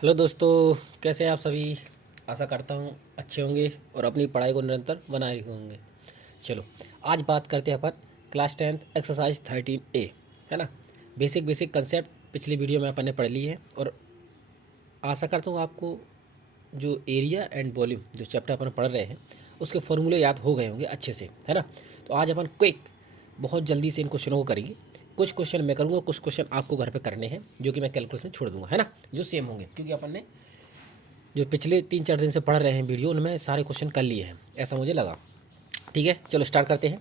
Hello दोस्तों, कैसे हैं आप सभी। आशा करता हूँ अच्छे होंगे और अपनी पढ़ाई को निरंतर बनाए होंगे। चलो, आज बात करते हैं अपन क्लास 10th एक्सरसाइज 13A, है ना। बेसिक बेसिक कंसेप्ट पिछली वीडियो में अपन ने पढ़ ली है और आशा करता हूँ आपको जो एरिया एंड वॉल्यूम जो चैप्टर अपन पढ़ रहे हैं उसके फॉर्मूले याद हो गए होंगे अच्छे से, है ना। तो आज अपन क्विक बहुत जल्दी से इन क्वेश्चनों को करेंगे। कुछ क्वेश्चन मैं करूँगा, कुछ क्वेश्चन आपको घर पे करने हैं जो कि मैं कैलकुलेशन छोड़ दूंगा, है ना, जो सेम होंगे, क्योंकि अपन ने जो पिछले 3-4 दिन से पढ़ रहे हैं वीडियो उनमें सारे क्वेश्चन कर लिए हैं, ऐसा मुझे लगा। ठीक है, चलो स्टार्ट करते हैं।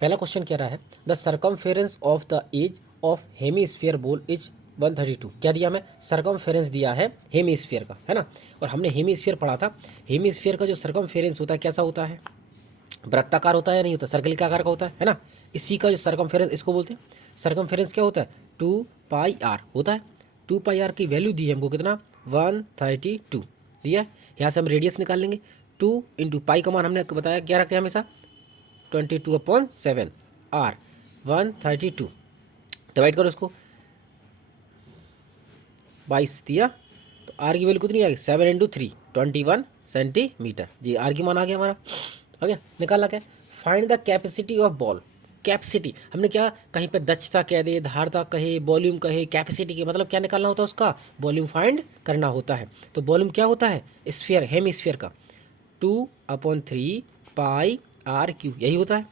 पहला क्वेश्चन क्या रहा है, the circumference of the edge of hemisphere ball is 132। क्या दिया हमें, सर्कमफेरेंस दिया है हेमीस्फीयर का, है ना। और हमने हेमीस्फीयर पढ़ा था। हेमीस्फीयर का जो सर्कमफेरेंस होता है कैसा होता है, वृत्ताकार होता है या नहीं होता, सर्कल के आकार का होता है ना। इसी का जो सर्कमफेरेंस इसको बोलते हैं। सर्कमफेरेंस क्या होता है, 2πr होता है। 2πr की वैल्यू दी है हमको कितना, 132 दिया है। यहाँ से हम रेडियस निकाल लेंगे। 2 इंटू पाई का मान हमने बताया क्या रखते हैं हमेशा, 22/7 आर 132। डिवाइड करो इसको, 22 दिया तो आर की वैल्यू कितनी आ गई, 7 × 3 21 सेंटीमीटर। जी आर की मान आ गया हमारा, हो गया। निकालना क्या है, find the capacity of ball. Capacity हमने क्या, कहीं पे दक्षता कह दे, धारता कहे, वॉल्यूम कहे, कैपेसिटी के मतलब क्या निकालना होता है, उसका वॉल्यूम फाइंड करना होता है। तो वॉल्यूम क्या होता है, स्फीयर हेमिस्फीयर का 2/3πr3 यही होता है।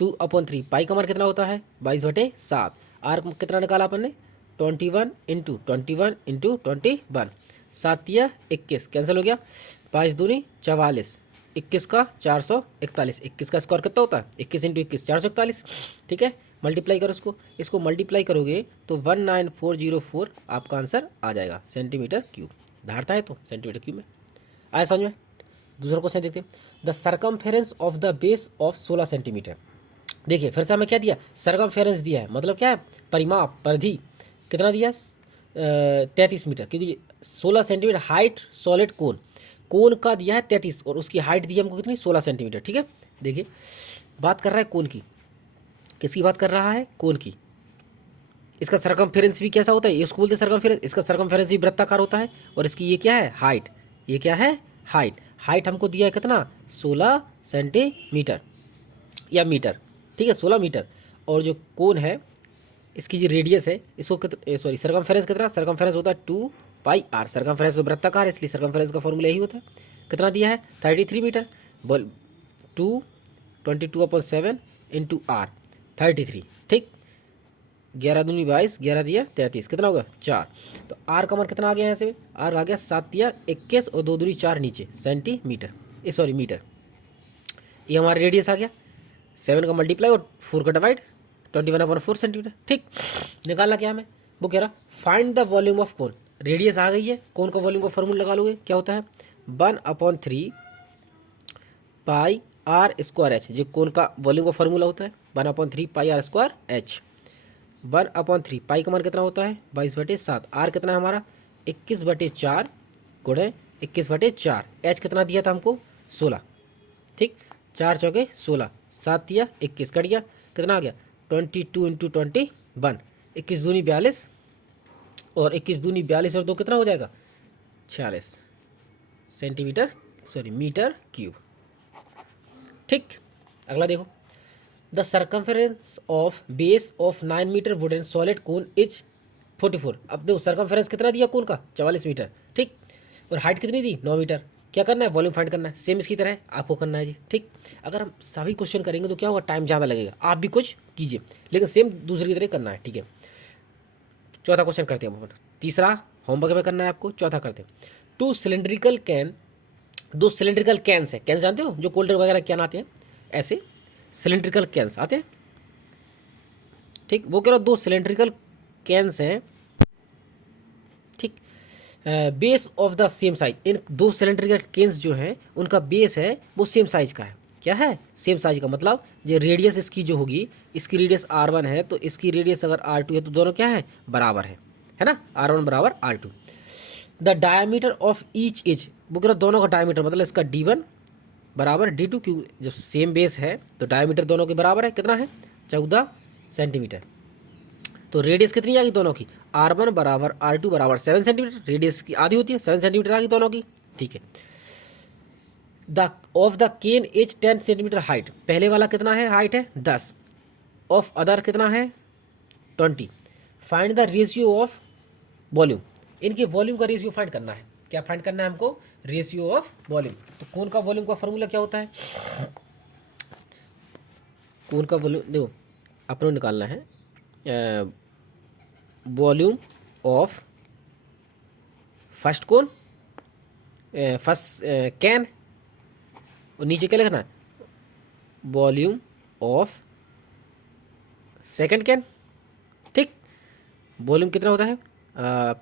2/3 पाई का मान कितना होता है, 22/7। आर कितना निकाला अपन ने, 21 × 21 × 21 7 या 21 कैंसिल हो गया, 22 दूनी 44, 21 का 441, 21 का स्क्वायर कितना होता है, 21 × 21 441। ठीक है, मल्टीप्लाई करो इसको मल्टीप्लाई करोगे तो 19404 आपका आंसर आ जाएगा सेंटीमीटर क्यूब। धारता है तो सेंटीमीटर क्यूब में आया समझ में। दूसरा क्वेश्चन देखते हैं, the circumference of the base of 16 centimetre. देखिए फिर से हमें क्या दिया, सर्कमफेरेंस दिया है, मतलब क्या है, परिमाप परिधि कितना दिया, 33 मीटर, क्योंकि 16 सेंटीमीटर हाइट सॉलिड कोन, कोन का दिया है 33 और उसकी हाइट दी है हमको कितनी, 16 सेंटीमीटर। ठीक है, देखिए बात कर रहा है कोन की, किसकी बात कर रहा है, कोन की। इसका सर्कमफेरेंस भी कैसा होता है, इसको बोलते हैं सर्कमफेरेंस, इसका सर्कमफेरेंस भी वृत्ताकार होता है। और इसकी ये क्या है, हाइट, ये क्या है, हाइट। हाइट हमको दिया है कितना, 16 सेंटीमीटर या मीटर। ठीक है, 16 मीटर। और जो कोन है इसकी जो रेडियस है इसको सॉरी सर्कमफेरेंस कितना, सर्कमफेरेंस होता है 2πr। सर्कमफेरेंस तो वृत्ताकार है इसलिए सर्कमफेरेंस का फॉर्मूला यही होता है। कितना दिया है, 33 मीटर। बोल 22/7 इंटू आर 33। ठीक, 11 दूनी 22, 11 दिया 33, कितना होगा 4। तो आर का मान कितना आ गया यहाँ से, आर आ गया 7 दिया 21 और 2 दूनी 4 नीचे सेंटीमीटर, सॉरी मीटर। ये हमारा रेडियस आ गया, 7 का मल्टीप्लाई और 4 का डिवाइड, 21/4 सेंटीमीटर। ठीक, निकालना क्या हमें, वो कह रहा find the volume of cone. Radius आ गई है, कोन का वॉल्यूम का फॉर्मूला लगा लोगे, क्या होता है 1/3πr²h। जो कोन का वॉल्यूम का फॉर्मूला होता है 1/3πr²h। 1/3 पाई का मान कितना होता है 22/7। आर कितना है हमारा 21/4 गुणे 21/4। एच कितना दिया था हमको 16। ठीक, 4 चौके 16, 7 दिया 21, कट गया कितना आ गया 22 × 21, 21 दूनी 42 और 21 दूनी 42 और 2 कितना हो जाएगा 46 सेंटीमीटर, सॉरी मीटर क्यूब। ठीक, अगला देखो, the circumference of base of 9 metre wooden solid cone is 44। अब देखो सर्कमफेरेंस कितना दिया कोन का 44 मीटर। ठीक, और हाइट कितनी दी 9 मीटर। क्या करना है, वॉल्यूम फाइंड करना है, सेम इसकी तरह आपको करना है जी। ठीक, अगर हम सभी क्वेश्चन करेंगे तो क्या होगा, टाइम ज़्यादा लगेगा, आप भी कुछ कीजिए लेकिन सेम दूसरे की तरह करना है। ठीक है, चौथा क्वेश्चन करते हैं अपन, तीसरा होमवर्क में करना है आपको, चौथा करते हैं। दो सिलेंड्रिकल कैंस है, कैंस जानते हो जो कोल्ड ड्रिंक वगैरह कैन आते हैं, ऐसे सिलेंड्रिकल कैंस आते हैं। ठीक, वो कह रहा दो सिलेंड्रिकल कैंस हैं। ठीक, base of the same size. इन दो सिलेंड्रिकल कैंस जो हैं उनका बेस है वो सेम साइज का है। क्या है, सेम साइज का, मतलब जो रेडियस इसकी जो होगी, इसकी रेडियस r1 है तो इसकी रेडियस अगर r2 है तो दोनों क्या है, बराबर है ना, r1 बराबर r2। The diameter of each is, वो कह रहा दोनों का डायमीटर मतलब इसका d1 बराबर d2, क्यों जब सेम बेस है तो डायमीटर दोनों के बराबर है, कितना है 14 सेंटीमीटर। तो रेडियस कितनी आ गई दोनों की, R1 बराबर R2 बराबर 7 सेंटीमीटर, रेडियस की आधी होती है 7 सेंटीमीटर आ गई दोनों की, ठीक है। The of the can is 10 centimetre height, पहले वाला कितना है हाइट है 10, ऑफ अदर कितना है 20, find the ratio of volume, इनके वॉल्यूम का रेशियो फाइंड करना है, क्या फाइंड करना है हमको, रेशियो ऑफ वॉल्यूम। तो कौन का वॉल्यूम का फॉर्मूला क्या होता है, कौन का वॉल्यूम देखो अपने निकालना है, वॉल्यूम ऑफ फर्स्ट कौन, फर्स्ट कैन, और नीचे क्या लिखना है, वॉल्यूम ऑफ सेकंड कैन, ठीक। वॉल्यूम कितना होता है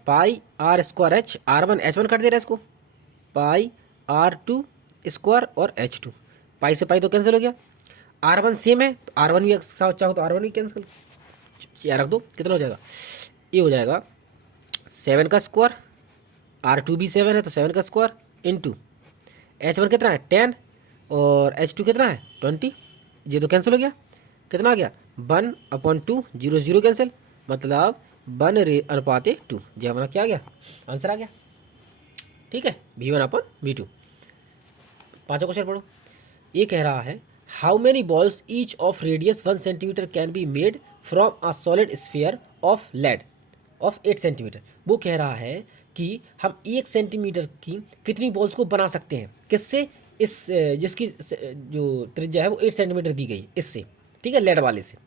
pi R square H, R1 H1 कर दे रहा है इसको, पाई R2 स्क्वायर और H2, पाई से पाई तो कैंसिल हो गया, R1 सेम है तो R1 भी चाहो तो R1 भी कैंसिल या रख दो, कितना हो जाएगा, ये हो जाएगा 7 का स्क्वायर, R2 भी 7 है तो 7 का स्क्वायर इंटू H1 कितना है 10 और H2 कितना है 20, ये तो कैंसिल हो गया, कितना आ गया 1/2, 0 0 कैंसिल, मतलब 1:2, ये हमारा क्या आ गया आंसर आ गया, ठीक है, V1/V2। पांचवा क्वेश्चन पढ़ो, ये कह रहा है how many balls each of radius 1 centimetre can be made from a solid sphere of laid off 8 centimetre, वो कह रहा है कि हम 1 सेंटीमीटर की कितनी बॉल्स को बना सकते हैं, किससे, इस जिसकी जो त्रिज्या है वो 8 सेंटीमीटर दी गई इससे, ठीक है, लेड वाले से।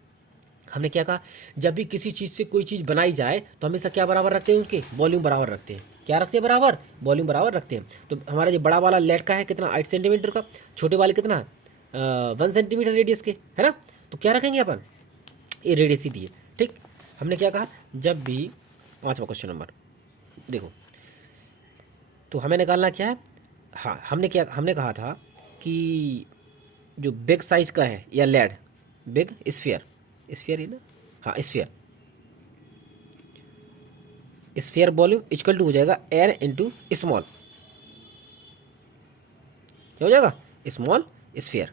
हमने क्या कहा, जब भी किसी चीज़ से कोई चीज़ बनाई जाए तो हमेशा क्या बराबर रखते हैं, उनके वॉल्यूम बराबर रखते हैं, क्या रखते हैं बराबर, वॉल्यूम बराबर रखते हैं। तो हमारा जो बड़ा वाला लेड का है कितना 8 सेंटीमीटर का, छोटे वाले कितना 1 सेंटीमीटर रेडियस के, है ना, तो क्या रखेंगे अपन, ये रेडियस ही दिए, ठीक। हमने क्या कहा, जब भी पाँचवा क्वेश्चन नंबर देखो, तो हमें निकालना क्या है, हाँ हमने कहा था कि जो बिग साइज का है या लेड, बिग स्फीयर है ना, हाँ स्फीयर वॉल्यूम इक्वल टू हो जाएगा एन इंटू स्मॉल, क्या हो जाएगा स्मॉल स्फीयर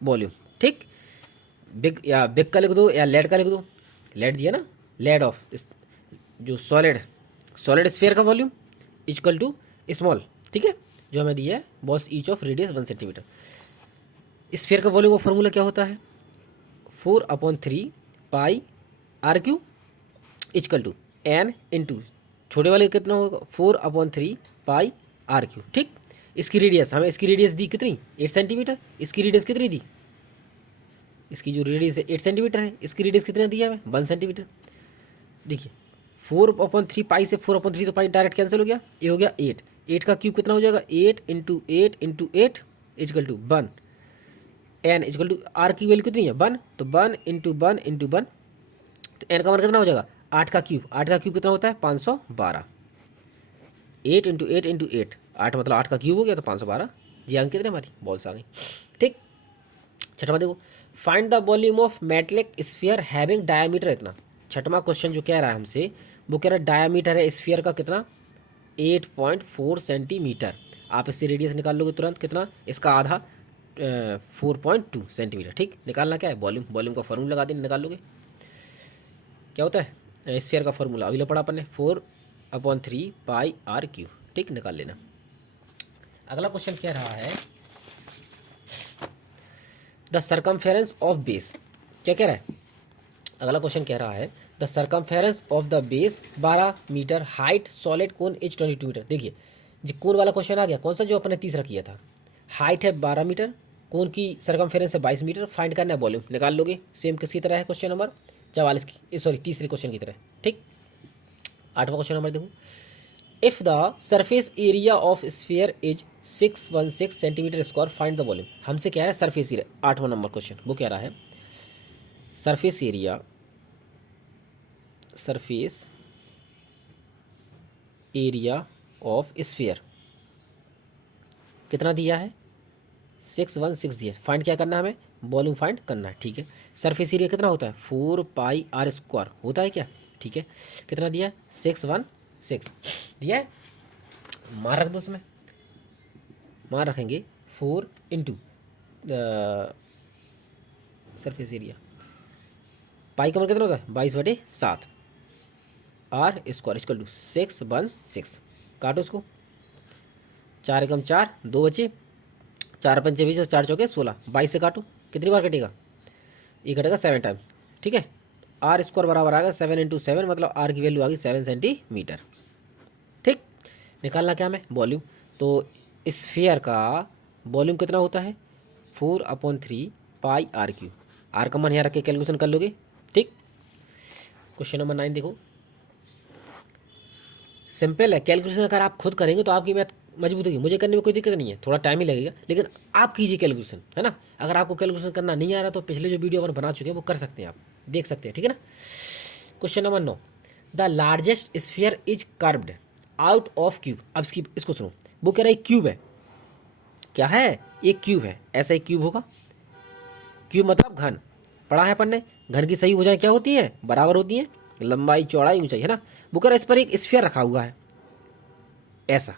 वॉल्यूम, ठीक। बिग का लिख दो या लेड का लिख दो, लेड दिया ना, लेड ऑफ जो सॉलिड स्फीयर का वॉल्यूम इक्वल टू स्मॉल, ठीक है, जो हमें दिया है balls each of radius 1 centimetre. Sphere का वॉल्यूम का फॉर्मूला क्या होता है 4/3 pi R³ equal to N into छोटे वाले कितना होगा 4/3 पाई R³, ठीक। इसकी रेडियस हमें इसकी रेडियस दी कितनी 8 सेंटीमीटर, इसकी रेडियस कितनी दी, इसकी जो रेडियस है 8 सेंटीमीटर है, इसकी रेडियस कितना दिया हमें 1 सेंटीमीटर। देखिए 4/3 पाई से 4/3 तो पाई डायरेक्ट कैंसिल हो गया, ये हो गया 8 का क्यूब कितना हो जाएगा 8 into 8 into 8 equal to 1, N equal to R की वैल्यू कितनी है 1, तो 1 इंटू 1 इंटू 1, तो एन का मान कितना हो जाएगा 8 का क्यूब कितना होता है 512, 8 इंटू 8 इंटू 8, 8 मतलब 8 का क्यूब हो गया तो 512, जी अंक कितने हमारी बॉल्स आ गई, ठीक। छठवा देखो find the volume of metallic sphere having diameter इतना, छठवां क्वेश्चन जो कह रहा है हमसे वो कह रहा है डायमीटर है स्फीयर का कितना 8.4 सेंटीमीटर, आप इससे रेडियस निकाल लोगे तुरंत कितना, इसका आधा 4.2 सेंटीमीटर, ठीक। निकालना क्या है वॉल्यूम का फॉर्मूला लगा देना, निकाल लोगे क्या होता है स्फीयर का फॉर्मूला अभी पढ़ा अपन ने 4/3 पाई R³, ठीक, निकाल लेना। अगला क्वेश्चन कह रहा है द सर्कमफेरेंस ऑफ बेस, क्या कह रहा है, अगला क्वेश्चन कह रहा है the circumference of the base 12 metre, height solid cone is 22 metre. देखिए जो कोन वाला क्वेश्चन आ गया कौन सा, जो अपने तीसरा किया था, हाइट है 12 मीटर, कोन की सर्कमफेरेंस है 22 मीटर, फाइंड करना है वॉल्यूम, निकाल लोगे सेम किसी तरह है क्वेश्चन नंबर 44 की, सॉरी तीसरे क्वेश्चन की तरह, ठीक। आठवां क्वेश्चन नंबर देखो if the surface area of sphere is 616 centimetre square find the volume, हमसे क्या है सरफेस एरिया, आठवां नंबर क्वेश्चन वो कह रहा है सरफेस एरिया ऑफ स्फीयर कितना दिया है 616 दिया, फाइंड क्या करना है हमें वॉल्यूम फाइंड करना है, ठीक है। सरफेस एरिया कितना होता है 4 पाई R² होता है क्या, ठीक है, कितना दिया 616 दिया है, मान रख दो उसमें, मान रखेंगे 4 इंटू सरफेस एरिया पाई का मान कितना होता है 22/7 आर स्क्वायर इक्वल टू 616। काटो इसको, 4 एकम 4, 2 बचे, 4 पंचे 20 और 4 चौके 16, 22 से काटो कितनी बार कटेगा, ये कटेगा 7 टाइम। ठीक है, आर स्क्वायर बराबर आ गया 7 × 7, मतलब आर की वैल्यू आ गई 7 सेंटीमीटर। ठीक, निकालना क्या हमें वॉल्यूम, तो स्फीयर का वॉल्यूम कितना होता है 4/3 पाई आर क्यू। आर का मान यहाँ रख के कैलकुलेशन कर लोगे। ठीक, क्वेश्चन नंबर 9 देखो, सिंपल है। कैलकुलेशन अगर आप खुद करेंगे तो आपकी मैथ मजबूत होगी, मुझे करने में कोई दिक्कत नहीं है, थोड़ा टाइम ही लगेगा, लेकिन आप कीजिए कैलकुलेशन, है ना। अगर आपको कैलकुलेशन करना नहीं आ रहा तो पिछले जो वीडियो अपन बना चुके हैं वो कर सकते हैं, आप देख सकते हैं। ठीक है ना। Question number 9, the largest sphere is curved out of cube. अब इसको सुनो, वो कह रहा है क्यूब है, क्या है, एक क्यूब है, ऐसा एक क्यूब होगा। क्यूब मतलब घन, पढ़ा है अपन ने, घन की सही भुजाएं क्या होती हैं, बराबर होती हैं, लंबाई चौड़ाई ऊंचाई, है ना। वो कह रहा है इस पर एक स्फीयर रखा हुआ है, ऐसा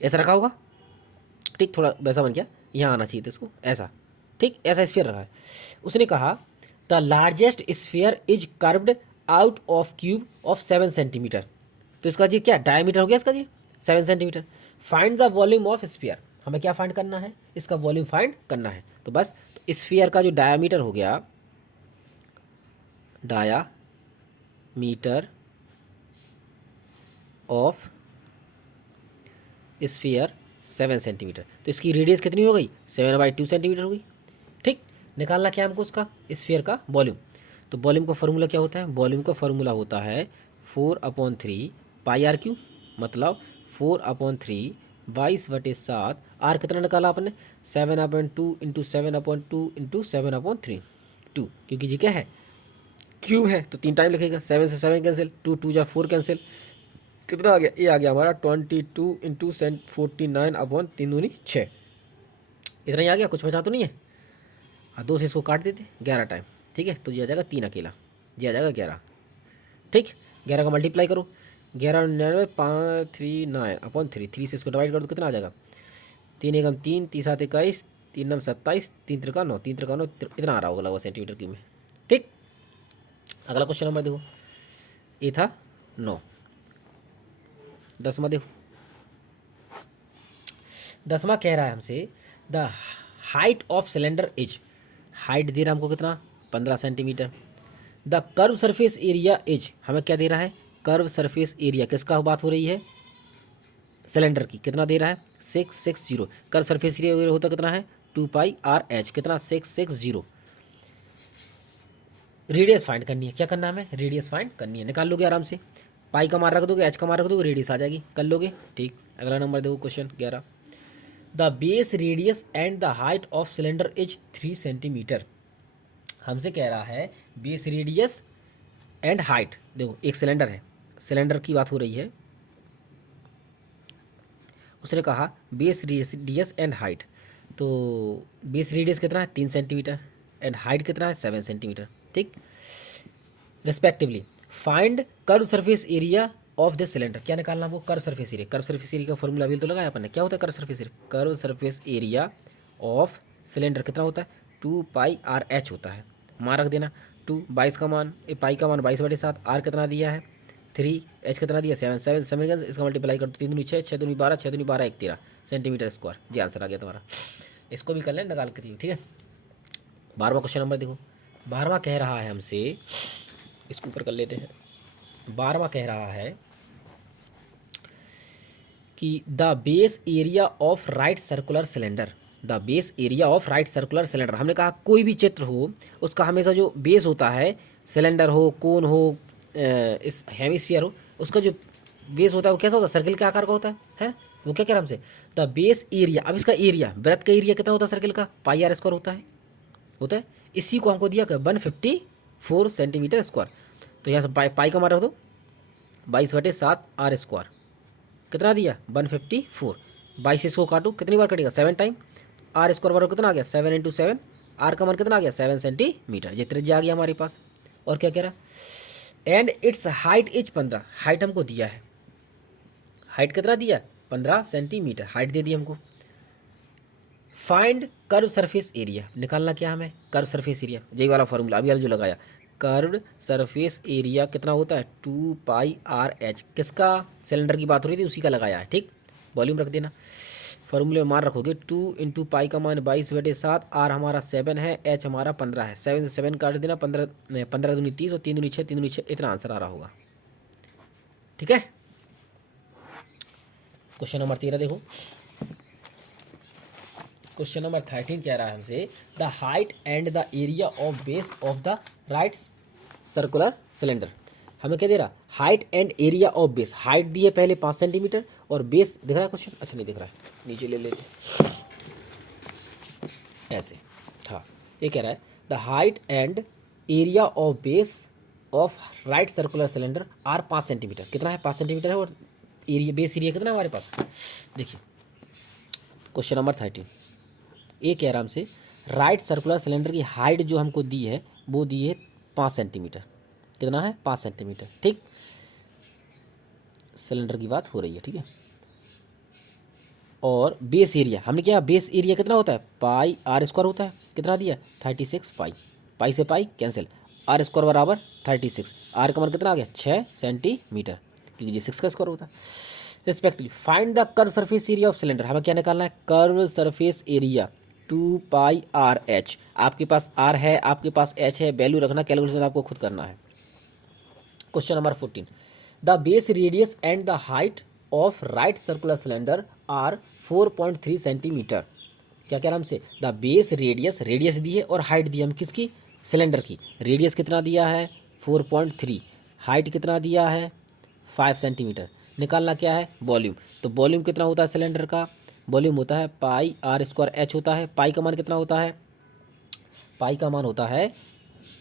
ऐसा रखा होगा। ठीक, थोड़ा वैसा बन गया, यहाँ आना चाहिए था इसको, ऐसा। ठीक, ऐसा स्फीयर रखा है। उसने कहा the largest sphere is curved out of cube of 7 centimetre. तो इसका जी क्या डायमीटर हो गया इसका जी 7 centimetre. Find the volume of sphere, हमें क्या फाइंड करना है, इसका वॉल्यूम फाइंड करना है। तो बस तो स्फीयर का जो डायामीटर हो गया, डायामीटर ऑफ स्फीयर 7 सेंटीमीटर, तो इसकी रेडियस कितनी हो गई 7/2 सेंटीमीटर हो गई। ठीक, निकालना क्या हमको उसका स्फीयर का वॉल्यूम। तो वॉल्यूम का फॉर्मूला क्या होता है, वॉल्यूम का फॉर्मूला होता है 4/3 पाई आर क्यू, मतलब 4/3 22/7। आर कितना निकाला आपने 7/2 × 7/2 × 7/3 2, क्योंकि जी क्या है क्यूब है तो 3 टाइम लिखेगा, 7 से 7 कैंसिल, 2 2 जा 4 कैंसिल, कितना आ गया, ये आ गया हमारा 22 × 49/3 दूनी 6। इतना ही आ गया, कुछ बचा तो नहीं है। हाँ, 2 से इसको काट देते 11 टाइम। ठीक है, तो ये आ जाएगा 3 अकेला, ये आ जाएगा 11। ठीक, 11 का मल्टीप्लाई करो, 11 99 539/3, 3 से इसको डिवाइड कर दो, कितना आ जाएगा 3 एकम 3, 3 7 21, 3 9 27, 3 त्रिका 9, 3 त्रिका 9, इतना आ रहा होगा लगभग सेंटीमीटर क्यूब में। ठीक, अगला क्वेश्चन नंबर देखो, ये था 9। 10वां देखो, 10वां कह रहा है हमसे the height of cylinder is, height दे रहा है हमको कितना 15 centimetre. The curve surface area is, हमें क्या दे रहा है कर्व सरफेस एरिया, किसका बात हो रही है सिलेंडर की, कितना दे रहा है 660। कर्व सरफेस एरिया होता कितना है 2πr/h, कितना 660। रेडियस फाइंड करनी है, क्या करना है हमें रेडियस फाइंड करनी है, निकाल लोगे आराम से, पाई का मान रख दोगे, एच का मान रख दोगे, रेडियस आ जाएगी, कर लोगे। ठीक, अगला नंबर देखो question 11, the base radius and the height of cylinder is 3 centimetre. हमसे कह रहा है बेस रेडियस एंड हाइट, देखो एक सिलेंडर है, सिलेंडर की बात हो रही है, उसने कहा बेस रेडियस एंड हाइट, तो बेस रेडियस कितना है 3 सेंटीमीटर एंड हाइट कितना है 7 सेंटीमीटर। ठीक, respectively find curve surface area of this cylinder, क्या निकालना वो curve surface area. Curve surface area का फॉर्मूला अभी तो लगाया अपन ने, क्या होता है curve surface area, curve surface area of cylinder कितना होता है 2πr/h होता है, मान रख देना 2, 22 का मान, पाई का मान 22/7, आर कितना दिया है 3, एच कितना दिया 7, 7 7 इसका मल्टीप्लाई कर दो, 3 दूनी 6, 6 दूनी 12, 6 दूनी 12 1 13 सेंटीमीटर स्क्वायर, जी आंसर आ गया तुम्हारा। इसको भी कर लें निकाल करिए। ठीक है, 12वां क्वेश्चन नंबर देखो, 12वां कह रहा है हमसे, इसको ऊपर कर लेते हैं, 12वां कह रहा है कि the base area of right circular cylinder, the base area of right circular cylinder. हमने कहा कोई भी चित्र हो उसका हमेशा जो बेस होता है, सिलेंडर हो, कोन हो, इस हेमिस्फीयर हो, उसका जो बेस होता है वो कैसा होता है सर्किल के आकार का होता है। वो क्या कह रहा है हमसे द बेस एरिया, अब इसका एरिया वृत्त का एरिया कितना होता है सर्किल का πr² होता है। इसी को हमको दिया 154 सेंटीमीटर स्क्वायर, तो यहाँ से पाई का मान रख दो 22/7 r², कितना दिया 154, 22 इसको काटो कितनी बार कटेगा 7 टाइम, r² बराबर कितना आ गया 7 × 7, r का मान कितना आ गया 7 सेंटीमीटर, ये त्रिज्या आ गया हमारे पास। और क्या कह रहा and it's height is 15, height हमको दिया है, हाइट कितना दिया 15 सेंटीमीटर हाइट दे दी हमको। फाइंड कर्व सरफेस एरिया, निकालना क्या हमें, कर्व सरफेस एरिया, यही वाला फॉर्मूला अभी वाला जो लगाया, कर्व सरफेस एरिया कितना होता है 2πr/h, किसका, सिलेंडर की बात हो रही थी उसी का लगाया है, ठीक। वॉल्यूम रख देना, फॉर्मूले में मान रखोगे 2 इंटू पाई का मान 22/7, आर हमारा 7 है, एच हमारा 15 है, 7 से 7 काट देना, 15 दूनी 30 और 3 दूनी 6, 3 दूनी 6, इतना आंसर आ रहा होगा, ठीक है। क्वेश्चन नंबर 13 देखो, क्वेश्चन नंबर 13 कह रहा है हमसे the height and the area of base of the right circular cylinder. हमें क्या दे रहा, height and area of base, height दी है पहले 5 सेंटीमीटर और बेस दिख रहा है क्वेश्चन, अच्छा नहीं दिख रहा है, नीचे ले लेते ऐसे, हाँ ये कह रहा है the height and area of base of right circular cylinder are 5 centimetre, कितना है 5 सेंटीमीटर है, और एरिया बेस एरिया कितना है हमारे पास, देखिए क्वेश्चन नंबर 13 ये कह रहा हमसे राइट सर्कुलर सिलेंडर की हाइट जो हमको दी है वो दी है 5 सेंटीमीटर, कितना है 5 सेंटीमीटर, ठीक, सिलेंडर की बात हो रही है, ठीक है। और बेस एरिया हमने क्या, बेस एरिया कितना होता है πr² होता है, कितना दिया 36 पाई, पाई से पाई कैंसिल, r² बराबर 36, आर का मान कितना आ गया 6 सेंटीमीटर, क्योंकि ये 6 का स्क्वायर होता है। Respectively find the curve surface area of cylinder, हमें क्या निकालना है, कर्व सरफेस एरिया 2πr/h, आपके पास r है आपके पास h है, वैल्यू रखना, कैलकुलेशन आपको खुद करना है। Question number 14 the base radius and the height of right circular cylinder are 4.3 centimetre, क्या कह रहा हमसे, द बेस रेडियस, रेडियस दी है और हाइट दी है हम किसकी, सिलेंडर की, रेडियस कितना दिया है 4.3, हाइट कितना दिया है 5 सेंटीमीटर, निकालना क्या है वॉल्यूम, तो वॉल्यूम कितना होता है सिलेंडर का, वॉल्यूम होता है πr²h होता है, पाई का मान कितना होता है, पाई का मान होता है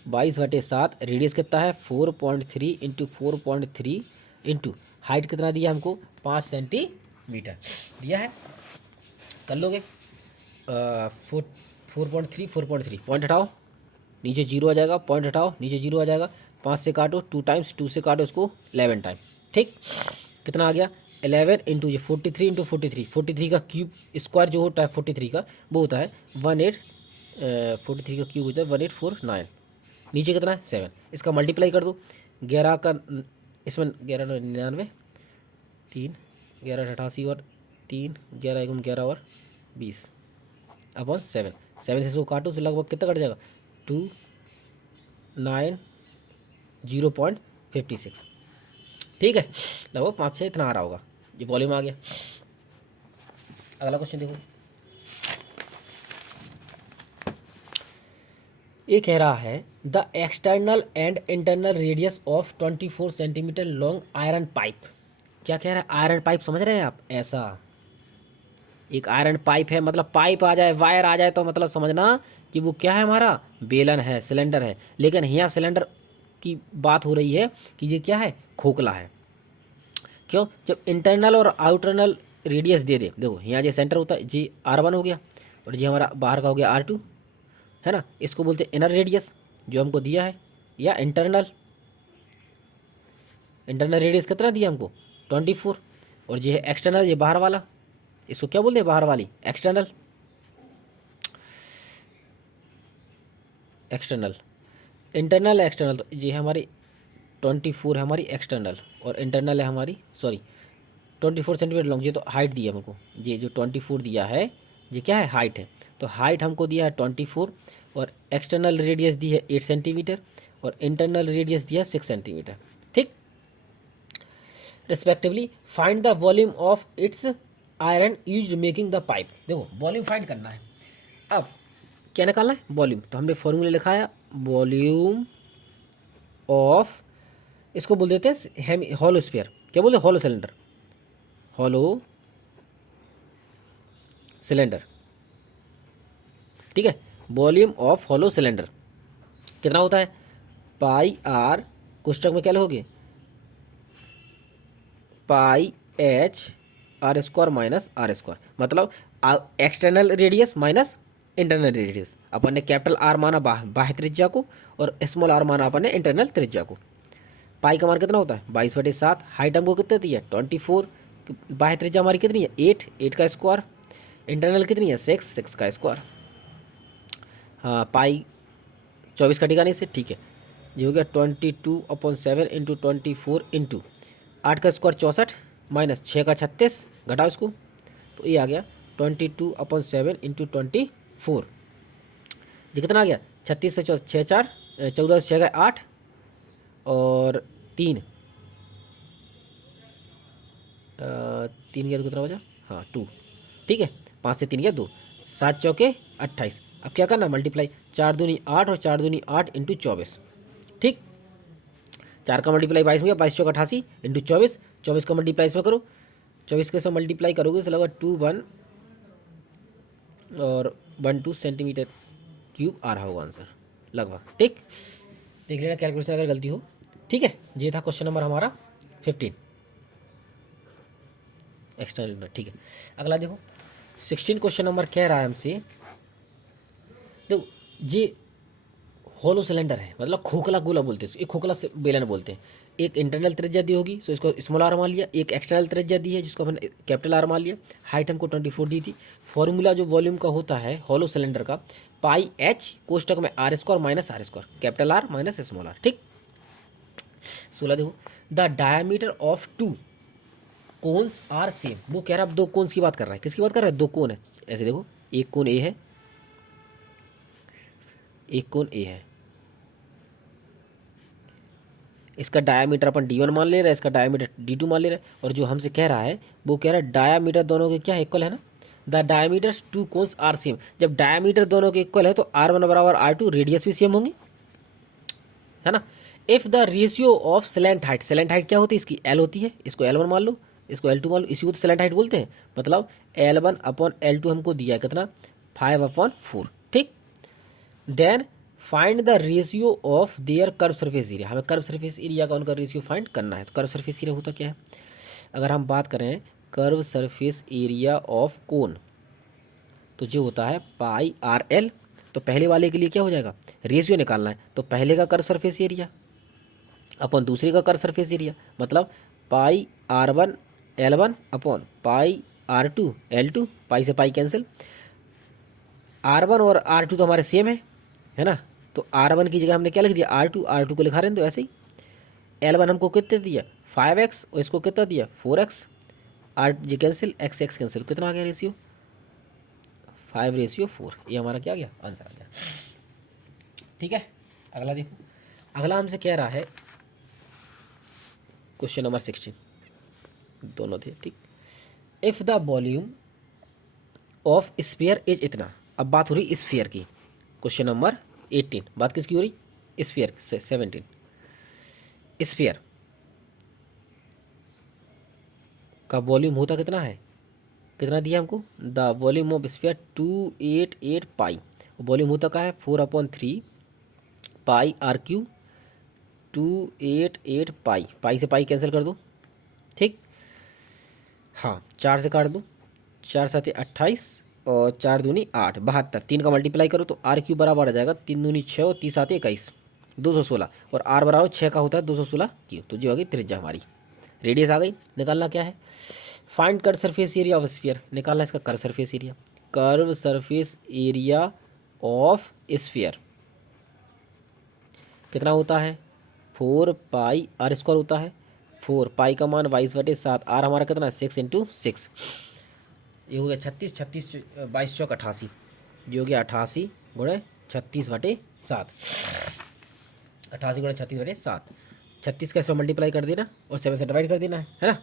22/7, रेडियस कितना है 4.3 इंटू 4.3 इंटू हाइट कितना दिया हमको 5 सेंटीमीटर दिया है, कर लोगे 4.3 पॉइंट हटाओ नीचे 0 आ जाएगा, पॉइंट हटाओ नीचे 0 आ जाएगा, 5 से काटो 2 टाइम्स, 2 से काटो इसको 11 टाइम, ठीक, कितना आ गया 11 इंटू ये 43 इंटू 43 का क्यूब स्क्वायर जो होता है 43 का वो होता है 43 का क्यूब होता है 1849, नीचे कितना है 7, इसका मल्टीप्लाई कर दो 11 का, इसमें 11×99 3 11×88 और 3 11×11 और 20 अपॉन 7, 7 से इसको काटो तो लगभग कितना कट जाएगा 290.56, ठीक है, लगभग 5 से इतना आ रहा होगा, ये वॉल्यूम आ गया। अगला क्वेश्चन देखो, ये कह रहा है the external and internal radius of 24 centimetre long iron pipe, क्या कह रहा है आयरन पाइप, समझ रहे हैं आप, ऐसा एक आयरन पाइप है, मतलब पाइप आ जाए वायर आ जाए तो मतलब समझना कि वो क्या है हमारा बेलन है, सिलेंडर है, लेकिन यहाँ सिलेंडर की बात हो रही है कि ये क्या है खोखला है, क्यों, जब इंटरनल और आउटरनल रेडियस दे दे, देखो यहाँ जो सेंटर होता है जी R1 हो गया और जी हमारा बाहर का हो गया R2 है ना, इसको बोलते हैं इनर रेडियस जो हमको दिया है, या इंटरनल रेडियस कितना दिया हमको 24, और ये है एक्सटर्नल, ये बाहर वाला, इसको क्या बोलते हैं बाहर वाली एक्सटर्नल, इंटरनल एक्सटर्नल, तो ये है हमारी 24 है हमारी एक्सटर्नल और इंटरनल है हमारी, सॉरी 24 सेंटीमीटर लॉन्ग, ये तो हाइट दी है हमको, ये जो 24 दिया है ये क्या है हाइट है, तो हाइट हमको दिया है 24 और एक्सटर्नल रेडियस दी है 8 सेंटीमीटर और इंटरनल रेडियस दिया है 6 सेंटीमीटर, ठीक, respectively find the volume of its iron used making the pipe, देखो वॉल्यूम फाइंड करना है, अब क्या निकालना है वॉल्यूम, तो हमने फॉर्मूला लिखा है वॉल्यूम ऑफ, इसको बोल देते हैं हॉलो स्फीयर, क्या बोलते हैं हॉलो सिलेंडर, हॉलो सिलेंडर, ठीक है, वॉल्यूम ऑफ हॉलो सिलेंडर कितना होता है πr, कोष्टक में क्या लोगे πh r² मतलब external radius minus internal radius, अपन ने कैपिटल आर माना बाह्य त्रिज्या को और स्मॉल आर माना अपन ने इंटरनल त्रिज्या को, पाई का मान कितना होता है 22/7, हाइट हमको कितनी दी है 24, बाह्य त्रिज्या हमारी कितनी है 8 का स्क्वायर इंटरनल कितनी है 6, 6 का स्क्वायर। हाँ पाई 24 कटेगा नहीं से, ठीक है। ये हो गया 22/7 इंटू 24 इंटू 8 का स्क्वायर 64 माइनस 6 का 36, घटाओ इसको, तो ये आ गया 22/7 इंटू 24। ये कितना आ गया 36 से 6 4 14 से 6 का 8 और 3 3 गया तो कितना बचा, हाँ 2, ठीक है। 5 से 3 गया 2, 7 चौके 28। अब क्या करना मल्टीप्लाई, 4 दूनी 8 और 4 दूनी 8 इंटू 24, ठीक। 4 का मल्टीप्लाई 22 में गया, 22 चौक 88 इंटू 24, 24 का मल्टीप्लाई इसमें करो, 24 के साथ मल्टीप्लाई करोगे तो लगभग 2 1 और 1 2 सेंटीमीटर क्यूब आ रहा होगा आंसर लगभग, ठीक। देख लेना कैलकुलेशन अगर गलती हो, ठीक है। ये था क्वेश्चन नंबर हमारा 15 एक्सटर्नल यूनिट, ठीक है। अगला देखो 16 क्वेश्चन नंबर कह रहा है हमसे, देखो ये होलो सिलेंडर है, मतलब खोखला गोला बोलते हैं, एक खोखला से बेलन बोलते हैं। एक इंटरनल त्रिज्या दी होगी तो इसको स्मॉल आर मान लिया, एक एक्सटर्नल त्रिज्या दी है जिसको अपन कैपिटल आर मान लिया, हाइट हमको 24 दी थी। फॉर्मूला जो वॉल्यूम का होता है होलो सिलेंडर का, पाई एच कोष्टक में R square minus R square, capital R minus small R, ठीक। 16 देखो, the diameter of 2 cones are same, वो कह रहा है 2 कोन्स की बात कर रहा है, किसकी बात कर रहा है, 2 कोन है। ऐसे देखो एक कोन ए है, एक कोन ए है, इसका डायामीटर अपन D1 मान ले रहे हैं, इसका डायामीटर D2 मान ले रहे हैं, और जो हमसे कह रहा है वो कह रहा है डायामीटर दोनों के क्या इक्वल है ना, the diameters 2 cones are same. जब डायामीटर दोनों के इक्वल है तो R1 बराबर R2, रेडियस भी सेम होंगी, है ना। If the ratio of slant height, slant height क्या होती है इसकी, L होती है, इसको L1 मान लो, इसको L2 मान लो, इसी को तो स्लैंट हाइट बोलते हैं। मतलब L1/L2 हमको दिया है कितना 5/4, ठीक। Then find the ratio of their curve surface area, हमें कर्व सरफेस एरिया का उनका रेशियो फाइंड करना है। तो कर्व सरफेस एरिया होता क्या है, अगर हम बात करें curve surface area of cone, तो जो होता है पाई आर एल। तो पहले वाले के लिए क्या हो जाएगा, रेशियो निकालना है, तो पहले का कर्व सरफेस एरिया अपन दूसरे का कर्व सरफेस एरिया, मतलब पाई R1 L1 upon pi R2 L2, पाई से पाई कैंसिल। R1 और R2 तो हमारे सेम है ना, तो R1 की जगह हमने क्या लिख दिया R2 को लिखा रहे हैं, तो ऐसे ही L1 हमको कितने दिया 5x और इसको कितना दिया 4x, R G cancel, x cancel, कितना आ गया रेशियो 5/4। ये हमारा क्या आ गया आंसर आ गया, ठीक है। अगला देखो, अगला हमसे कह रहा है क्वेश्चन नंबर 16, दोनों थे, ठीक। If the volume of sphere is इतना, अब बात हो रही स्फीयर की, क्वेश्चन नंबर 18, बात किसकी हो रही स्फीयर से 17। स्फीयर का वॉल्यूम होता कितना है, कितना दिया हमको, the volume of sphere 288 pi, volume होता का है 4/3 पाई R3, 288 पाई, पाई से पाई कैंसिल कर दो, ठीक। हाँ 4 से काट दो, 4 7 28 और 4 दूनी 8 72, 3 का मल्टीप्लाई करो तो R3 बराबर आ जाएगा 3 दूनी 6 और 3 7 21, 216, और R बराबर 6 का होता है 216 क्यों, तो जो आ गई त्रिज्या हमारी, रेडियस आ गई। निकालना क्या है, find curve surface area of sphere, निकालना इसका curve surface area, curve surface area of sphere कितना होता है 4 पाई R स्क्वायर होता है, 4 पाई का मान 22/7, R हमारा कितना है 6 × 6, ये हो गया 36, 36 22 चौक 88, ये हो गया 88 गुणे 36/7, 88 गुणे 36/7, 36 का 100 मल्टीप्लाई कर देना और 7 से डिवाइड कर देना है ना,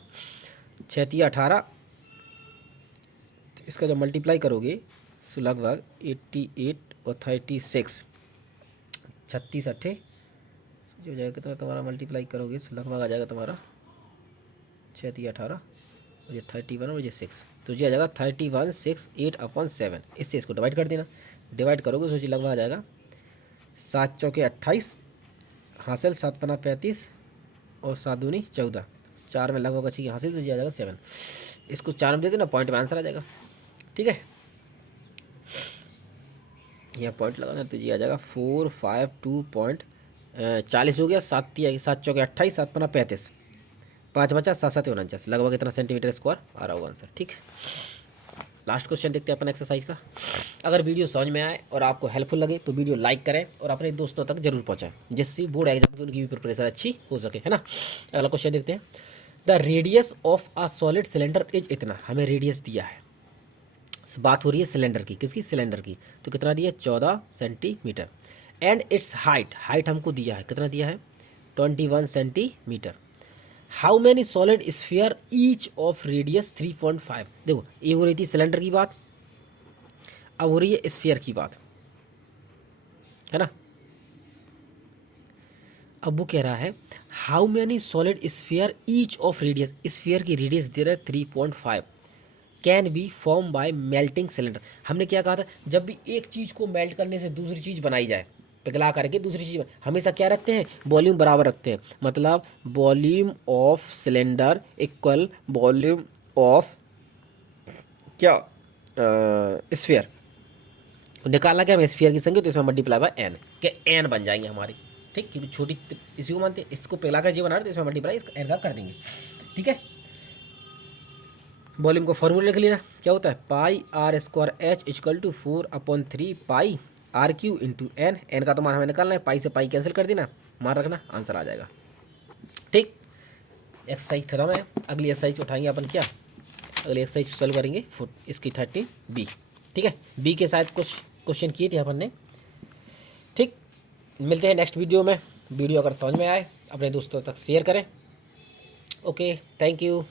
6 3 18, इसका जब मल्टीप्लाई करोगे तो लगभग 88 और 36, 36 8 जो हो जाएगा कितना तुम्हारा, मल्टीप्लाई करोगे तो लगभग आ जाएगा तुम्हारा 6 3 18 और ये 31 और ये 6, तो ये आ जाएगा 3168/7, इससे इसको डिवाइड कर देना, डिवाइड करोगे सोचिए लगभग आ जाएगा 7 चौके 28 हासिल, 7 पना 35 और 7 दूनी 14, 4 में लगभग अच्छी हासिल, तो ये आ जाएगा 7, इसको 4 में दे देना, पॉइंट में आंसर आ जाएगा, ठीक है। यह पॉइंट लगाना तो ये आ जाएगा 452.40 हो गया, 7 चौके 28, 7 पना 35, 5 बचा, 7 7 49, लगभग इतना सेंटीमीटर स्क्वायर आ रहा होगा आंसर, ठीक। लास्ट क्वेश्चन देखते हैं अपन एक्सरसाइज का। अगर वीडियो समझ में आए और आपको हेल्पफुल लगे तो वीडियो लाइक करें और अपने दोस्तों तक जरूर पहुंचाएं, जिससे बोर्ड एग्जाम की उनकी भी प्रिपरेशन अच्छी हो सके, है ना। अगला क्वेश्चन देखते हैं। The radius of a solid cylinder is इतना, हमें रेडियस दिया है, बात हो रही है सिलेंडर की, किसकी, सिलेंडर की। तो कितना दिया, 14 centimetre. And it's height, height हमको दिया है, कितना दिया है, 21 centimetre. How many solid sphere each of radius 3.5। देखो ये हो रही थी सिलेंडर की बात, अब हो रही है स्फीयर की बात, है ना। अब वो कह रहा है how many solid sphere each of radius, sphere की रेडियस दे रहा है 3.5, can be form by melting cylinder. हमने क्या कहा था, जब भी एक चीज़ को मेल्ट करने से दूसरी चीज़ बनाई जाए, पिघला करके दूसरी चीज़ हमेशा क्या रखते हैं, वॉल्यूम बराबर रखते हैं। मतलब volume of cylinder equal volume of क्या, स्फीयर। निकालना क्या, हमें स्फीयर की संख्या, तो इसमें मल्टीप्लाई बाय एन, के एन बन जाएंगे हमारी, ठीक, क्योंकि छोटी इसी को मानते हैं, इसको पिघला कर जी बना रहे तो इसमें मल्टीप्लाई इसका एन का कर देंगे, ठीक है। वॉल्यूम को फॉर्मूला लिख लेना, क्या होता है, pi R square H equal to 4/3 pi R cube into N. N का तो मान हमें निकालना है, पाई से पाई कैंसिल कर देना, मान रखना, आंसर आ जाएगा, ठीक। एक्सरसाइज खत्म है। अगली एक्सरसाइज उठाएंगे अपन, क्या अगली एक्सरसाइज सॉल्व करेंगे इसकी 13B, ठीक है। बी के साथ कुछ क्वेश्चन किए थे अपन ने, ठीक। मिलते हैं नेक्स्ट वीडियो में। वीडियो अगर समझ में आए अपने दोस्तों तक शेयर करें। Okay, thank you.